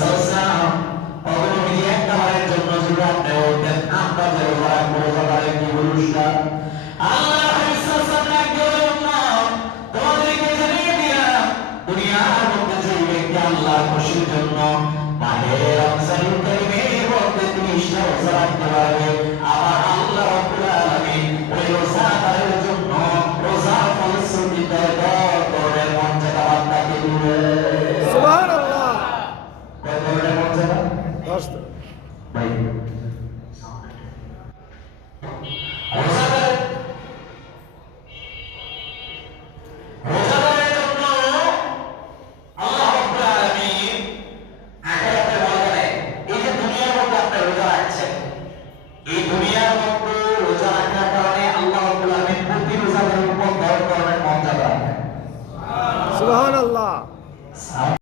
সাল্লাম অগণিত একবারের জন্য যদি আপনি বলতেন আমরা যে রোজা রাখবো রোজাদারের কি পুরস্কার আল্লাহ হাবিব সাল্লাল্লাহু আলাইহি ওয়াসাল্লাম তোমাদেরকে জানিয়ে দিলাম দুনিয়ার মধ্যে যে ব্যক্তি আল্লাহর খুশির জন্য মাহে রমজানুল কারীমের মধ্যে 30টা রোজা রাখতে পারবে আমার আল্লাহ রাব্বুল আলামিন ওই রোজাদারের জন্য রোজার ফলশ্রুতিতে 10 ধরনের মর্যাদা বান্দাকে দিবে। সুবহানাল্লাহ। কত ধরনের মর্যাদা? 10 ভাই রোজাদারের জন্য আল্লাহ রাব্বুল আলামিন আখিরাতে বলেন এই যে দুনিয়ার মধ্যে আপনি রোজা রাখছেন এই দুনিয়ার মধ্যে রোজা রাখার কারণে আল্লাহ রাব্বুল আলামিন প্রতি রোজাদারের উপর 10 ধরনের মর্যাদা সুবহানাল্লাহ।